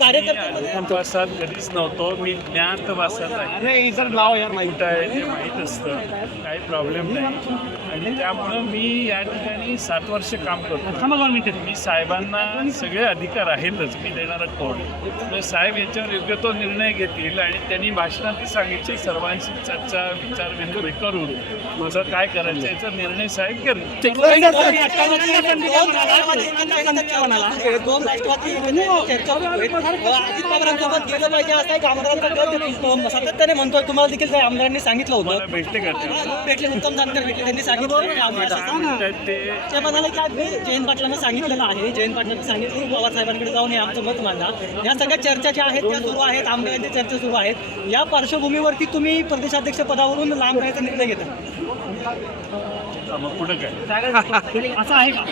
ज्ञातवासात कधीच नव्हतो. मी ज्ञातवासात आहे. कुठं आहे ते माहीत असतं, काही प्रॉब्लेम नाही. आणि त्यामुळं मी या ठिकाणी 7 वर्ष काम करतो. मी साहेबांना सगळे अधिकार आहेतच, मी देणारा कोण. तर साहेब याच्यावर योग्य तो निर्णय घेतील आणि त्यांनी भाषणात सांगितले सर्वांशी चर्चा विचारविनिमय करून माझं काय करायचं याचा निर्णय साहेब करतील. सातत्याने म्हणतोय, तुम्हाला देखील आमदारांनी सांगितलं होतं. भेटले का भेटले, उत्तम जानकर भेटले, त्यांनी सांगितलं जयंत पाटलांना सांगितलेलं आहे. जयंत पाटलांनी सांगितलं पवार साहेबांकडे जाऊन आमचं मत मांडा. या सगळ्या चर्चा ज्या आहेत त्या सुरू आहेत, आमदारांच्या चर्चा सुरू आहेत. या पार्श्वभूमीवरती तुम्ही प्रदेशाध्यक्ष पदावरून लांब राहायचा निर्णय घेता, मग पुढे काय असं आहे का?